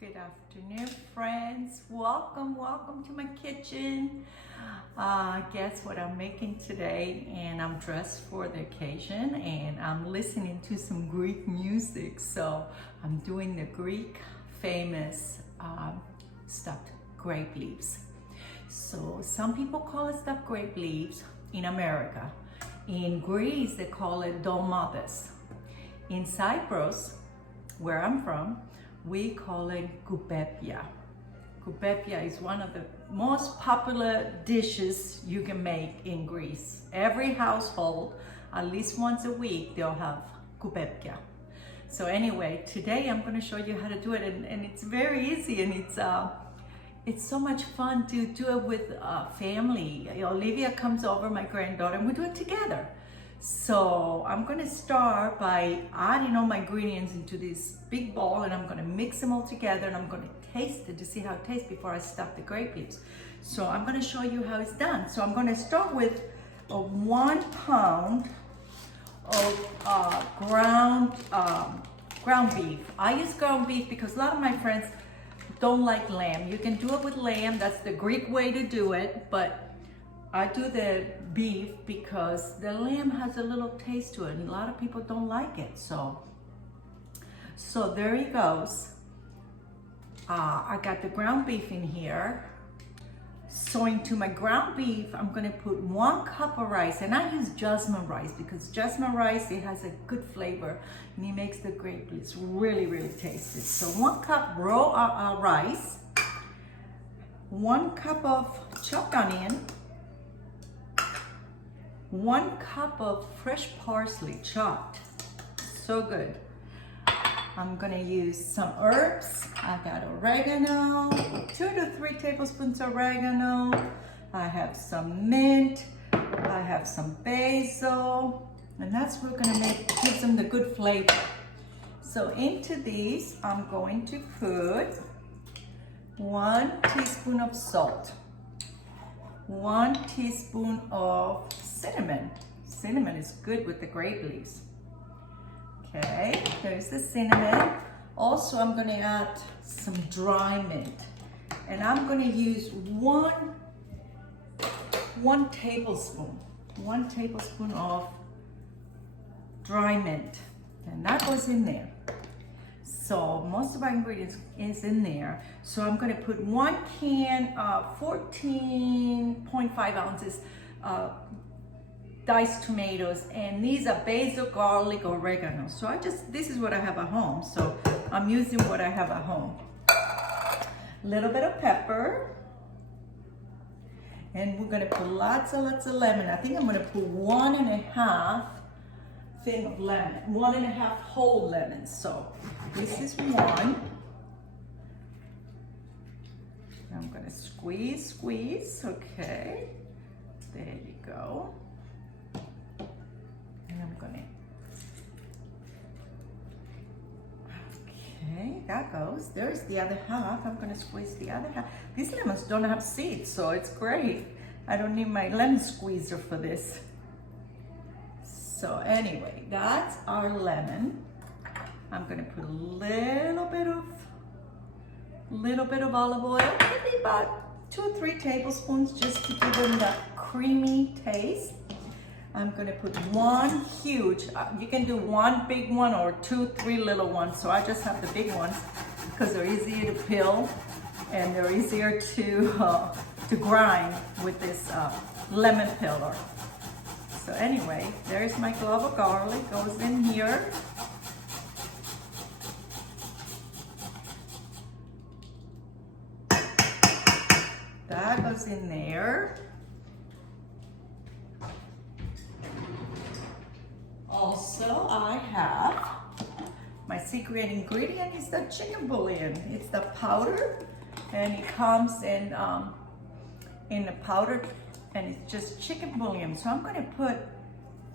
Good afternoon, friends. Welcome to my kitchen. Guess what I'm making today? And I'm dressed for the occasion and I'm listening to some Greek music. So I'm doing the Greek famous stuffed grape leaves. So some people call it stuffed grape leaves in America. In Greece, they call it Dolmades. In Cyprus, where I'm from, we call it Koupepia. Koupepia is one of the most popular dishes you can make in Greece. Every household, at least once a week, they'll have Koupepia. So anyway, today I'm going to show you how to do it, and it's very easy, and it's so much fun to do it with family. Olivia comes over, my granddaughter, and we do it together. So I'm going to start by adding all my ingredients into this big bowl, and I'm going to mix them all together, and I'm going to taste it to see how it tastes before I stuff the grape leaves. So I'm going to show you how it's done. So I'm going to start with 1 pound of ground beef. I use ground beef because a lot of my friends don't like lamb. You can do it with lamb. That's the Greek way to do it, but I do the beef because the lamb has a little taste to it, and a lot of people don't like it. So there he goes. I got the ground beef in here. So into my ground beef, I'm gonna put 1 cup of rice, and I use Jasmine rice because Jasmine rice, it has a good flavor and it makes the grape leaves really, really tasty. So 1 cup raw rice, 1 cup of chopped onion, 1 cup of fresh parsley chopped, so good. I'm gonna use some herbs. I got oregano, 2 to 3 tablespoons of oregano. I have some mint, I have some basil, and that's what we're gonna make, gives them the good flavor. So into these, I'm going to put 1 teaspoon of salt, 1 teaspoon of cinnamon. Cinnamon is good with the grape leaves. Okay, there's the cinnamon. Also, I'm going to add some dry mint, and I'm going to use one tablespoon of dry mint, and that goes in there. So most of our ingredients is in there. So I'm going to put 1 can of 14.5 ounces diced tomatoes, and these are basil, garlic, oregano. So this is what I have at home. So I'm using what I have at home. A little bit of pepper, and we're going to put lots of lemon. I think I'm going to put 1.5 thing of lemon, 1.5 whole lemons. So this is 1. I'm going to squeeze. Okay, there you go. And I'm gonna, okay, that goes. There's the other half. I'm gonna squeeze the other half. These lemons don't have seeds, so it's great. I don't need my lemon squeezer for this. So anyway, that's our lemon. I'm gonna put a little bit of olive oil, maybe about 2 or 3 tablespoons, just to give them that creamy taste. I'm gonna put 1 huge, you can do 1 big one or 2, 3 little ones. So I just have the big ones because they're easier to peel and they're easier to grind with this lemon peeler. So anyway, there's my clove of garlic, goes in here. That goes in there. Also, I have my secret ingredient is the chicken bouillon. It's the powder, and it comes in the powder, and it's just chicken bouillon. So I'm going to put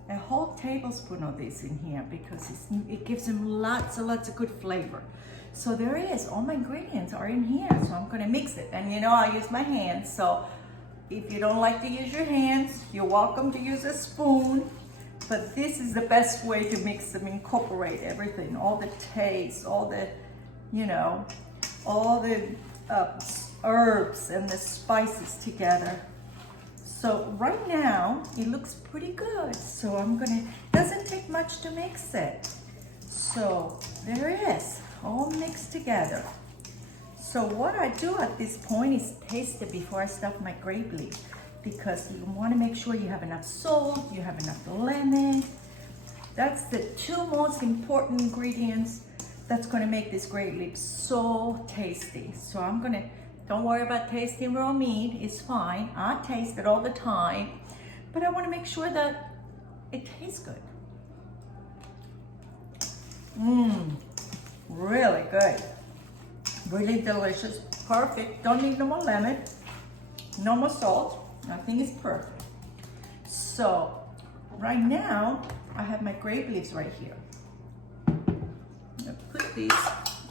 a whole tablespoon of this in here because it gives them lots of good flavor. So there it is. All my ingredients are in here. So I'm going to mix it, and I use my hands. So if you don't like to use your hands, you're welcome to use a spoon. But this is the best way to mix them, incorporate everything, all the taste, all the, all the herbs and the spices together. So right now it looks pretty good. So I'm gonna, doesn't take much to mix it. So there it is, all mixed together. So what I do at this point is taste it before I stuff my grape leaf, because you want to make sure you have enough salt, you have enough lemon. That's the two most important ingredients that's going to make this grape leaf so tasty. So I'm going to, don't worry about tasting raw meat, it's fine. I taste it all the time, but I want to make sure that it tastes good. Really good. Really delicious, perfect. Don't need no more lemon, no more salt. Nothing is perfect. So right now I have my grape leaves right here. I'm gonna put these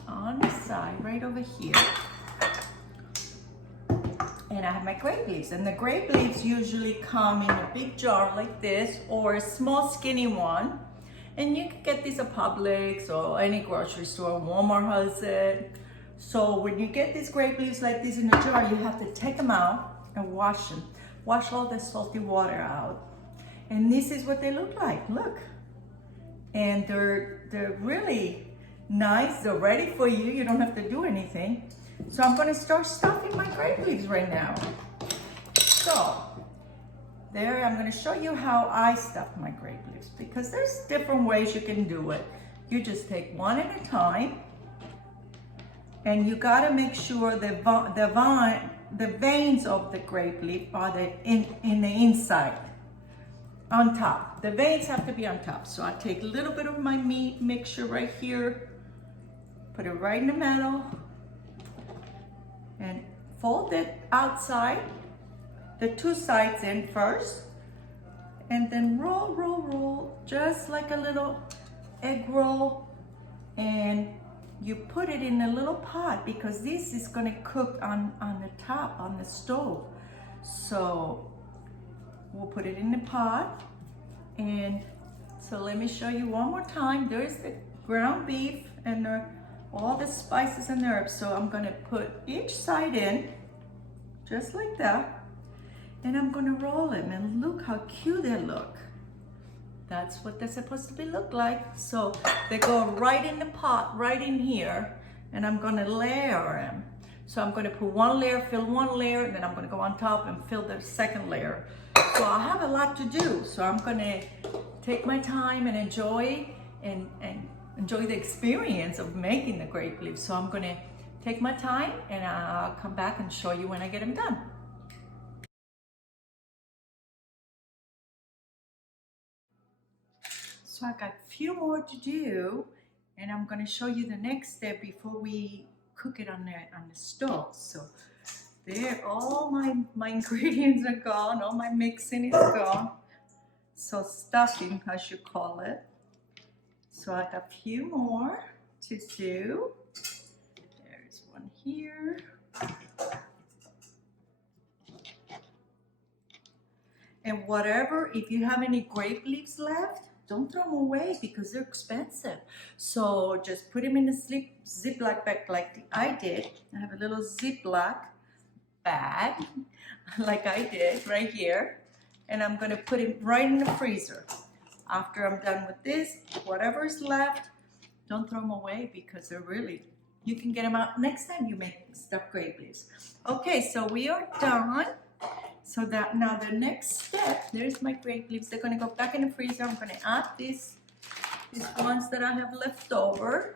on the side right over here. And I have my grape leaves, and the grape leaves usually come in a big jar like this or a small skinny one. And you can get these at Publix or any grocery store. Walmart has it. So when you get these grape leaves like this in a jar, you have to take them out and wash them. Wash all the salty water out. And this is what they look like, look. And they're really nice, they're ready for you. You don't have to do anything. So I'm gonna start stuffing my grape leaves right now. So, there, I'm gonna show you how I stuff my grape leaves, because there's different ways you can do it. You just take one at a time. And you gotta make sure the veins of the grape leaf are in the inside, on top. The veins have to be on top. So I take a little bit of my meat mixture right here, put it right in the middle, and fold it outside, the two sides in first, and then roll, just like a little egg roll, and you put it in a little pot, because this is gonna cook on the top, on the stove. So we'll put it in the pot. And so let me show you one more time. There's the ground beef and all the spices and herbs. So I'm gonna put each side in, just like that. And I'm gonna roll them, and look how cute they look. That's what they're supposed to look like. So they go right in the pot, right in here, and I'm gonna layer them. So I'm gonna put one layer, fill one layer, and then I'm gonna go on top and fill the second layer. So I have a lot to do. So I'm gonna take my time and enjoy the experience of making the grape leaves. So I'm gonna take my time, and I'll come back and show you when I get them done. So I got a few more to do, and I'm going to show you the next step before we cook it on the stove. So there, all my ingredients are gone, all my mixing is gone. So stuffing, I should call it. So I got a few more to do. There's one here. And whatever, if you have any grape leaves left, don't throw them away, because they're expensive. So just put them in a Ziploc bag like I did. I have a little Ziploc bag like I did right here. And I'm gonna put it right in the freezer. After I'm done with this, whatever's left, don't throw them away, because they're really, you can get them out next time you make stuffed grape leaves. Okay, so we are done. So that now the next step, there's my grape leaves. They're gonna go back in the freezer. I'm gonna add these ones that I have left over.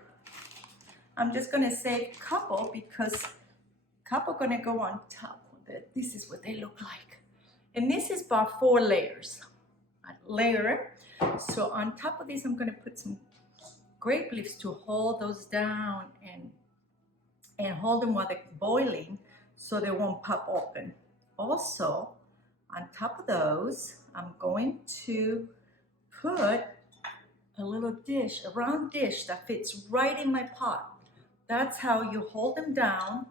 I'm just gonna save a couple, because a couple gonna go on top of it. This is what they look like. And this is about 4 layers. I layer it. So on top of this, I'm gonna put some grape leaves to hold those down and hold them while they're boiling, so they won't pop open. Also, on top of those, I'm going to put a little dish, a round dish that fits right in my pot. That's how you hold them down.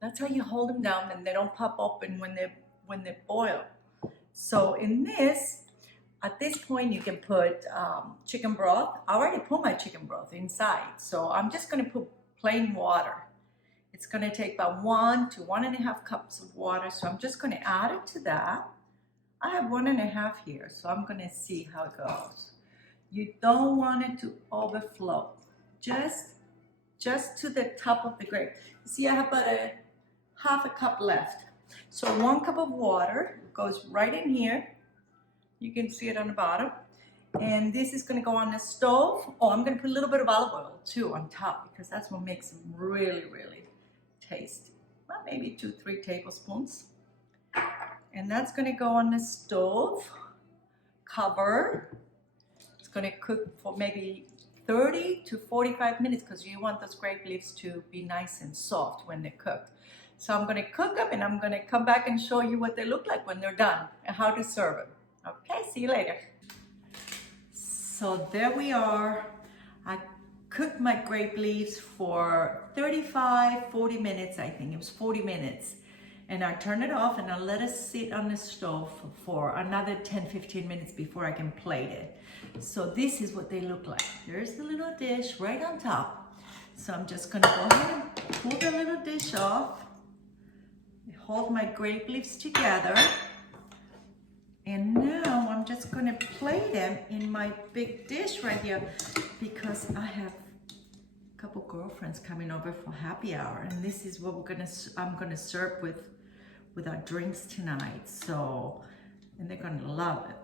That's how you hold them down, and they don't pop open when they boil. So in this, at this point, you can put chicken broth. I already put my chicken broth inside, so I'm just gonna put plain water. It's gonna take about 1 to 1.5 cups of water. So I'm just gonna add it to that. I have 1.5 here, so I'm gonna see how it goes. You don't want it to overflow. Just to the top of the grape. See, I have about half a cup left. So 1 cup of water goes right in here. You can see it on the bottom. And this is gonna go on the stove. Oh, I'm gonna put a little bit of olive oil too on top because that's what makes them really, really tasty. Well, maybe 2-3 tablespoons. And that's gonna go on the stove, cover. It's gonna cook for maybe 30 to 45 minutes because you want those grape leaves to be nice and soft when they're cooked. So I'm gonna cook them and I'm gonna come back and show you what they look like when they're done and how to serve them. Okay, see you later. So there we are. I cooked my grape leaves for 35-40 minutes. I think it was 40 minutes. And I turned it off and I let it sit on the stove for another 10-15 minutes before I can plate it. So this is what they look like. There's the little dish right on top. So I'm just gonna go ahead and pull the little dish off. Hold my grape leaves together. And now I'm just gonna plate them in my big dish right here because I have a couple girlfriends coming over for happy hour, and this is what I'm gonna serve with our drinks tonight. So, and they're gonna love it.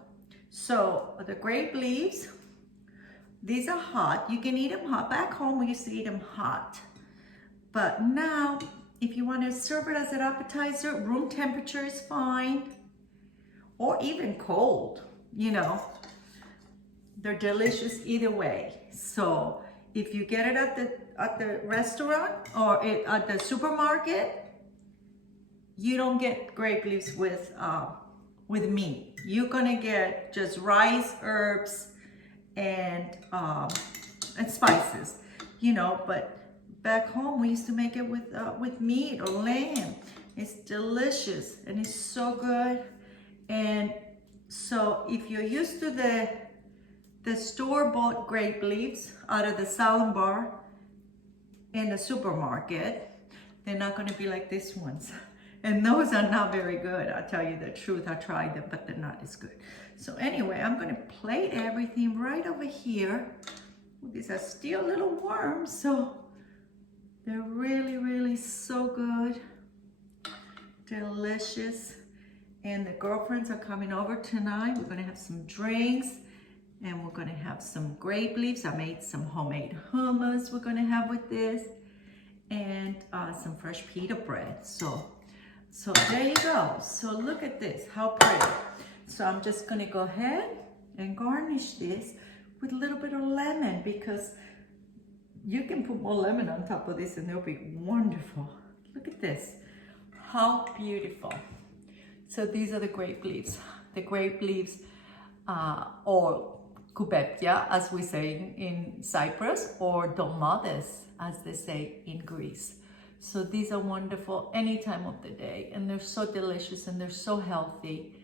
So the grape leaves, these are hot. You can eat them hot. Back home we used to eat them hot, but now if you want to serve it as an appetizer, room temperature is fine. Or even cold, you know, they're delicious either way. So if you get it at the restaurant or at the supermarket, you don't get grape leaves with meat. You're gonna get just rice, herbs, and spices, you know. But back home we used to make it with meat or lamb. It's delicious and it's so good. And so if you're used to the store-bought grape leaves out of the salad bar in the supermarket, they're not gonna be like these ones. And those are not very good, I'll tell you the truth. I tried them, but they're not as good. So anyway, I'm gonna plate everything right over here. These are still little worms, so they're really, really so good. Delicious. And the girlfriends are coming over tonight. We're gonna have some drinks and we're gonna have some grape leaves. I made some homemade hummus we're gonna have with this, and some fresh pita bread. So there you go. So look at this, how pretty. So I'm just gonna go ahead and garnish this with a little bit of lemon because you can put more lemon on top of this and they'll be wonderful. Look at this, how beautiful. So these are the grape leaves. The grape leaves, or Koupepia, as we say in Cyprus, or Dolmades, as they say in Greece. So these are wonderful any time of the day, and they're so delicious and they're so healthy.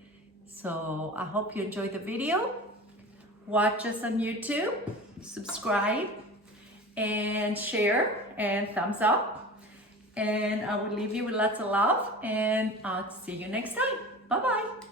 So I hope you enjoyed the video. Watch us on YouTube, subscribe, and share, and thumbs up. And I will leave you with lots of love, and I'll see you next time. Bye-bye.